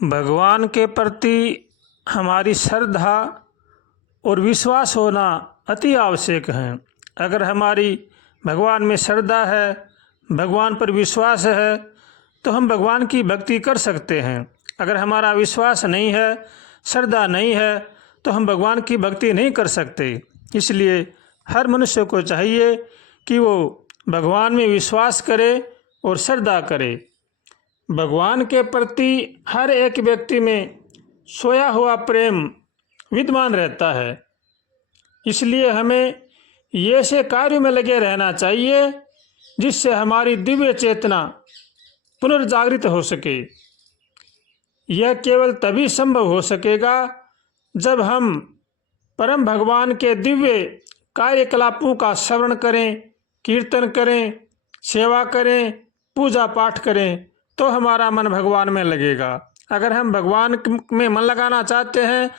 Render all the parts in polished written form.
भगवान के प्रति हमारी श्रद्धा और विश्वास होना अति आवश्यक है। अगर हमारी भगवान में श्रद्धा है, भगवान पर विश्वास है, तो हम भगवान की भक्ति कर सकते हैं। अगर हमारा विश्वास नहीं है, श्रद्धा नहीं है, तो हम भगवान की भक्ति नहीं कर सकते। इसलिए हर मनुष्य को चाहिए कि वो भगवान में विश्वास करे और श्रद्धा करे। भगवान के प्रति हर एक व्यक्ति में सोया हुआ प्रेम विद्यमान रहता है। इसलिए हमें ये ऐसे कार्यों में लगे रहना चाहिए जिससे हमारी दिव्य चेतना पुनर्जागृत हो सके। यह केवल तभी संभव हो सकेगा जब हम परम भगवान के दिव्य कार्यकलापों का श्रवण करें, कीर्तन करें, सेवा करें, पूजा पाठ करें, तो हमारा मन भगवान में लगेगा। अगर हम भगवान में मन लगाना चाहते हैं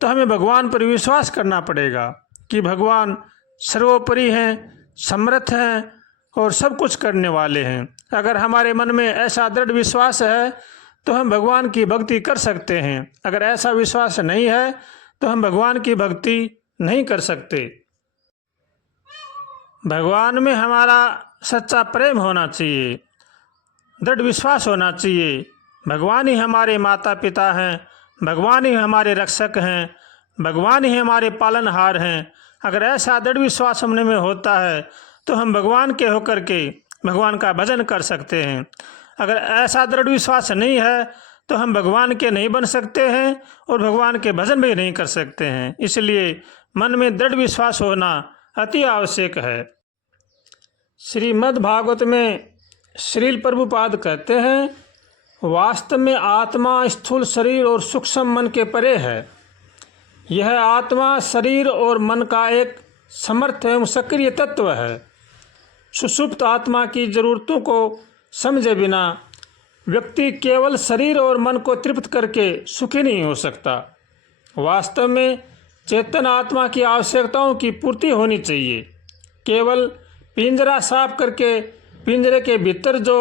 तो हमें भगवान पर विश्वास करना पड़ेगा कि भगवान सर्वोपरि हैं, समर्थ हैं और सब कुछ करने वाले हैं। अगर हमारे मन में ऐसा दृढ़ विश्वास है तो हम भगवान की भक्ति कर सकते हैं। अगर ऐसा विश्वास नहीं है तो हम भगवान की भक्ति नहीं कर सकते। भगवान में हमारा सच्चा प्रेम होना चाहिए, दृढ़ विश्वास होना चाहिए। भगवान ही हमारे माता पिता हैं, भगवान ही हमारे रक्षक हैं, भगवान ही हमारे पालनहार हैं। अगर ऐसा दृढ़ विश्वास हमने में होता है तो हम भगवान के होकर के भगवान का भजन कर सकते हैं। अगर ऐसा दृढ़ विश्वास नहीं है तो हम भगवान के नहीं बन सकते हैं और भगवान के भजन भी नहीं कर सकते हैं। इसलिए मन में दृढ़ विश्वास होना अति आवश्यक है। श्रीमद् भागवत में श्रील प्रभुपाद कहते हैं, वास्तव में आत्मा स्थूल शरीर और सूक्ष्म मन के परे है। यह आत्मा शरीर और मन का एक समर्थ एवं सक्रिय तत्व है। सुषुप्त आत्मा की जरूरतों को समझे बिना व्यक्ति केवल शरीर और मन को तृप्त करके सुखी नहीं हो सकता। वास्तव में चेतन आत्मा की आवश्यकताओं की पूर्ति होनी चाहिए। केवल पिंजरा साफ करके पिंजरे के भीतर जो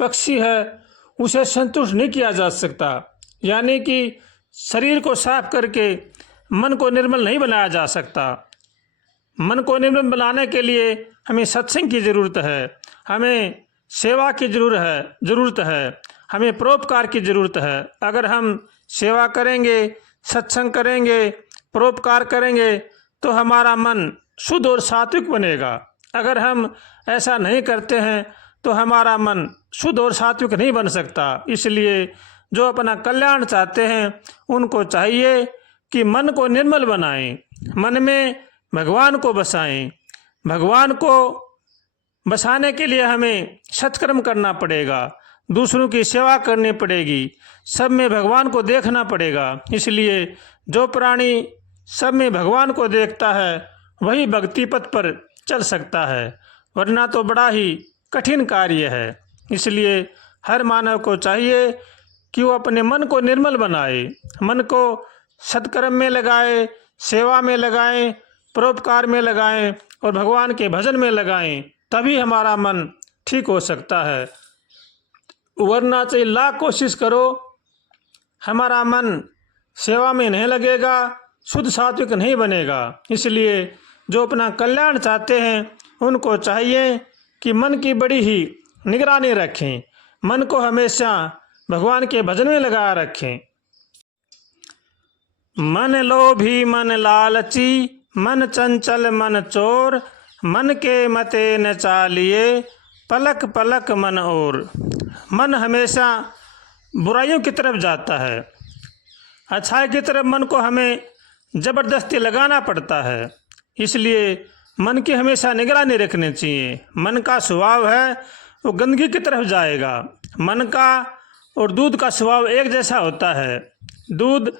पक्षी है उसे संतुष्ट नहीं किया जा सकता। यानी कि शरीर को साफ करके मन को निर्मल नहीं बनाया जा सकता। मन को निर्मल बनाने के लिए हमें सत्संग की ज़रूरत है, हमें सेवा की ज़रूरत है, हमें परोपकार की ज़रूरत है। अगर हम सेवा करेंगे, सत्संग करेंगे, परोपकार करेंगे तो हमारा मन शुद्ध और सात्विक बनेगा। अगर हम ऐसा नहीं करते हैं तो हमारा मन शुद्ध और सात्विक नहीं बन सकता। इसलिए जो अपना कल्याण चाहते हैं उनको चाहिए कि मन को निर्मल बनाएं, मन में भगवान को बसाएं। भगवान को बसाने के लिए हमें सत्कर्म करना पड़ेगा, दूसरों की सेवा करनी पड़ेगी, सब में भगवान को देखना पड़ेगा। इसलिए जो प्राणी सब में भगवान को देखता है वही भक्ति पथ पर चल सकता है, वरना तो बड़ा ही कठिन कार्य है। इसलिए हर मानव को चाहिए कि वो अपने मन को निर्मल बनाए, मन को सत्कर्म में लगाए, सेवा में लगाएं, परोपकार में लगाएं और भगवान के भजन में लगाएं, तभी हमारा मन ठीक हो सकता है। वरना चाहे लाख कोशिश करो, हमारा मन सेवा में नहीं लगेगा, शुद्ध सात्विक नहीं बनेगा। इसलिए जो अपना कल्याण चाहते हैं उनको चाहिए कि मन की बड़ी ही निगरानी रखें, मन को हमेशा भगवान के भजन में लगा रखें। मन लोभी मन लालची, मन चंचल मन चोर, मन के मते न चालिए, पलक पलक मन और। मन हमेशा बुराइयों की तरफ जाता है, अच्छाई की तरफ मन को हमें ज़बरदस्ती लगाना पड़ता है। इसलिए मन की हमेशा निगरानी रखनी चाहिए। मन का स्वभाव है वो गंदगी की तरफ जाएगा। मन का और दूध का स्वभाव एक जैसा होता है। दूध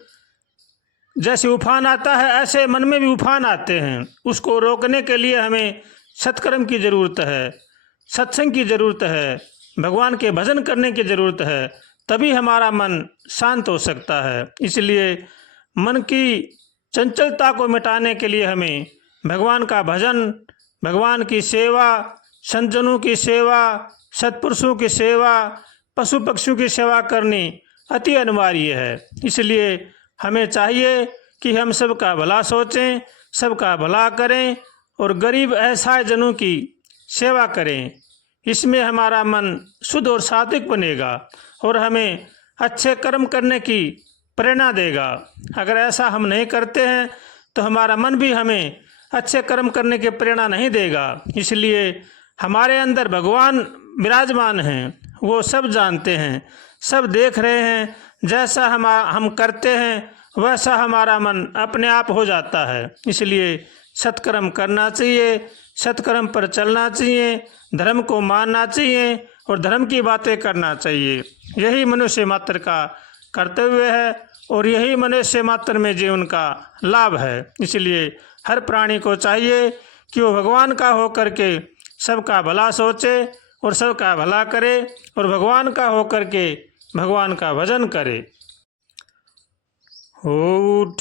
जैसे उफान आता है ऐसे मन में भी उफान आते हैं। उसको रोकने के लिए हमें सत्कर्म की ज़रूरत है, सत्संग की ज़रूरत है, भगवान के भजन करने की ज़रूरत है, तभी हमारा मन शांत हो सकता है। इसलिए मन की चंचलता को मिटाने के लिए हमें भगवान का भजन, भगवान की सेवा, संतजनों की सेवा, सत्पुरुषों की सेवा, पशु पक्षियों की सेवा करनी अति अनिवार्य है। इसलिए हमें चाहिए कि हम सबका भला सोचें, सबका भला करें और गरीब असहाय जनों की सेवा करें। इसमें हमारा मन शुद्ध और सात्विक बनेगा और हमें अच्छे कर्म करने की प्रेरणा देगा। अगर ऐसा हम नहीं करते हैं तो हमारा मन भी हमें अच्छे कर्म करने की प्रेरणा नहीं देगा। इसलिए हमारे अंदर भगवान विराजमान हैं, वो सब जानते हैं, सब देख रहे हैं। जैसा हम करते हैं वैसा हमारा मन अपने आप हो जाता है। इसलिए सत्कर्म करना चाहिए, सत्कर्म पर चलना चाहिए, धर्म को मानना चाहिए और धर्म की बातें करना चाहिए। यही मनुष्य मात्र का कर्तव्य है और यही मनुष्य मात्र में जीवन का लाभ है। इसलिए हर प्राणी को चाहिए कि वो भगवान का होकर के सबका भला सोचे और सबका भला करे और भगवान का होकर के भगवान का भजन करे। उठ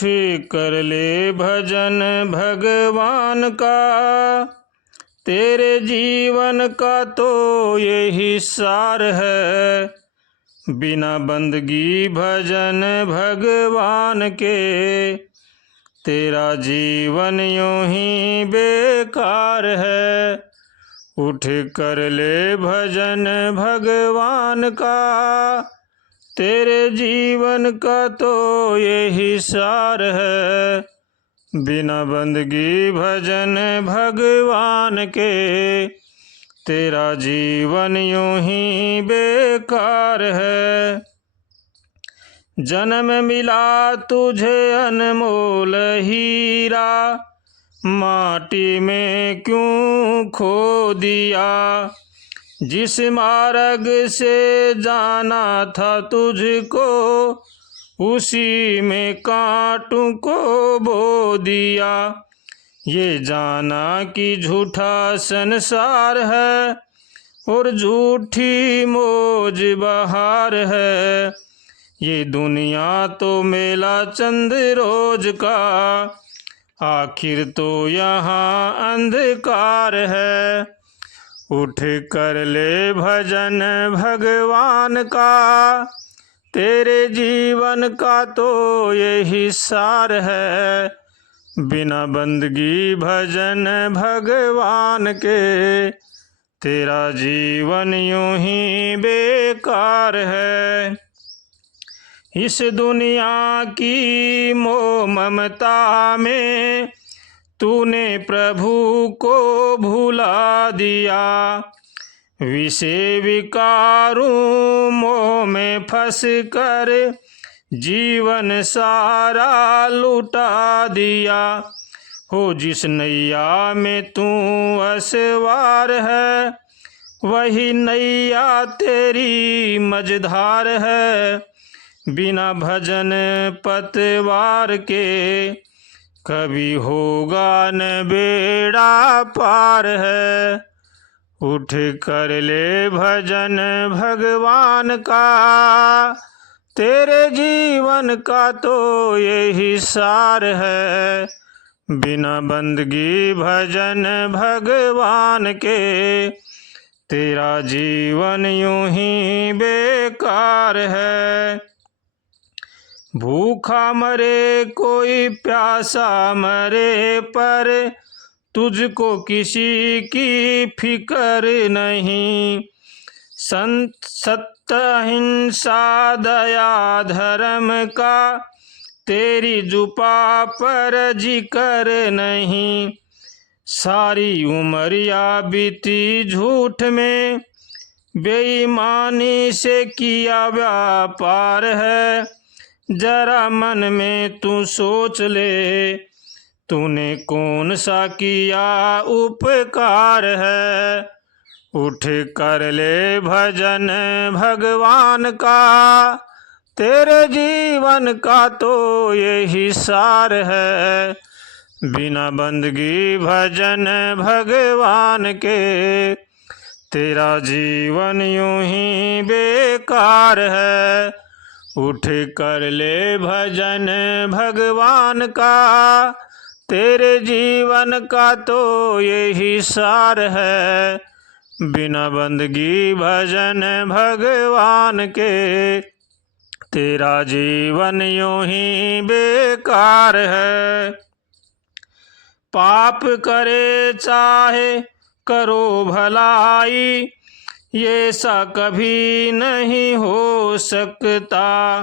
कर ले भजन भगवान का, तेरे जीवन का तो यही सार है। बिना बंदगी भजन भगवान के, तेरा जीवन यूं ही बेकार है। उठ कर ले भजन भगवान का, तेरे जीवन का तो यही सार है। बिना बंदगी भजन भगवान के, तेरा जीवन यूं ही बेकार है। जन्म मिला तुझे अनमोल हीरा, माटी में क्यों खो दिया। जिस मार्ग से जाना था तुझको, उसी में कांटों को बो दिया। ये जाना कि झूठा संसार है और झूठी मौज बहार है। ये दुनिया तो मेला चंद रोज का, आखिर तो यहाँ अंधकार है। उठ कर ले भजन भगवान का, तेरे जीवन का तो यही सार है। बिना बंदगी भजन भगवान के, तेरा जीवन यूं ही बेकार है। इस दुनिया की मोह ममता में तूने प्रभु को भुला दिया। विषय विकारों मोह में फंस कर जीवन सारा लुटा दिया। हो जिस नैया में तू असवार है, वही नैया तेरी मझधार है। बिना भजन पतवार के, कभी होगा न बेड़ा पार है। उठ कर ले भजन भगवान का, तेरे जीवन का तो यही सार है। बिना बंदगी भजन भगवान के, तेरा जीवन यूं ही बेकार है। भूखा मरे कोई प्यासा मरे, पर तुझको किसी की फिकर नहीं। सत्य अहिंसा दया धर्म का, तेरी जुपा पर जिक्र नहीं। सारी उमरिया बीती झूठ में, बेईमानी से किया व्यापार है। जरा मन में तू सोच ले, तूने कौन सा किया उपकार है। उठ कर ले भजन भगवान का, तेरे जीवन का तो यही सार है। बिना बंदगी भजन भगवान के, तेरा जीवन यूं ही बेकार है। उठ कर ले भजन भगवान का, तेरे जीवन का तो यही सार है। बिना बंदगी भजन भगवान के, तेरा जीवन यूं ही बेकार है। पाप करे चाहे करो भलाई, ये सा कभी नहीं हो सकता।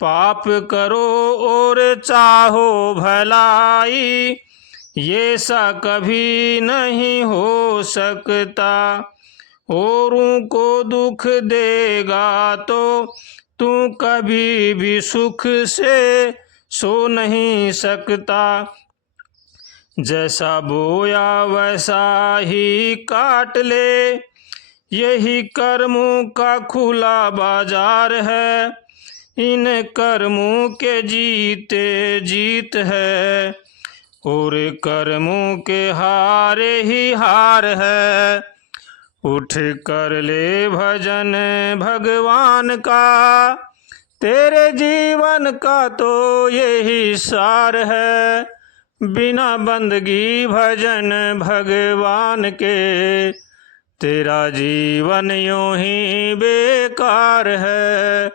पाप करो और चाहो भलाई, ये सा कभी नहीं हो सकता। औरों को दुख देगा तो तू कभी भी सुख से सो नहीं सकता। जैसा बोया वैसा ही काट ले, यही कर्मों का खुला बाजार है। इन कर्मों के जीते जीत है, और कर्मों के हारे ही हार है। उठ कर ले भजन भगवान का, तेरे जीवन का तो यही सार है। बिना बंदगी भजन भगवान के, तेरा जीवन यूं ही बेकार है।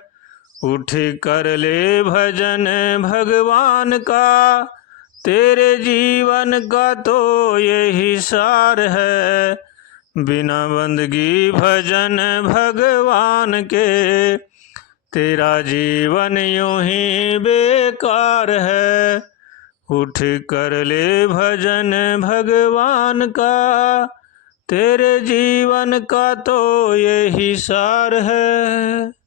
उठ कर ले भजन भगवान का, तेरे जीवन का तो यही सार है। बिना बंदगी भजन भगवान के, तेरा जीवन यूं ही बेकार है। उठ कर ले भजन भगवान का, तेरे जीवन का तो यही सार है।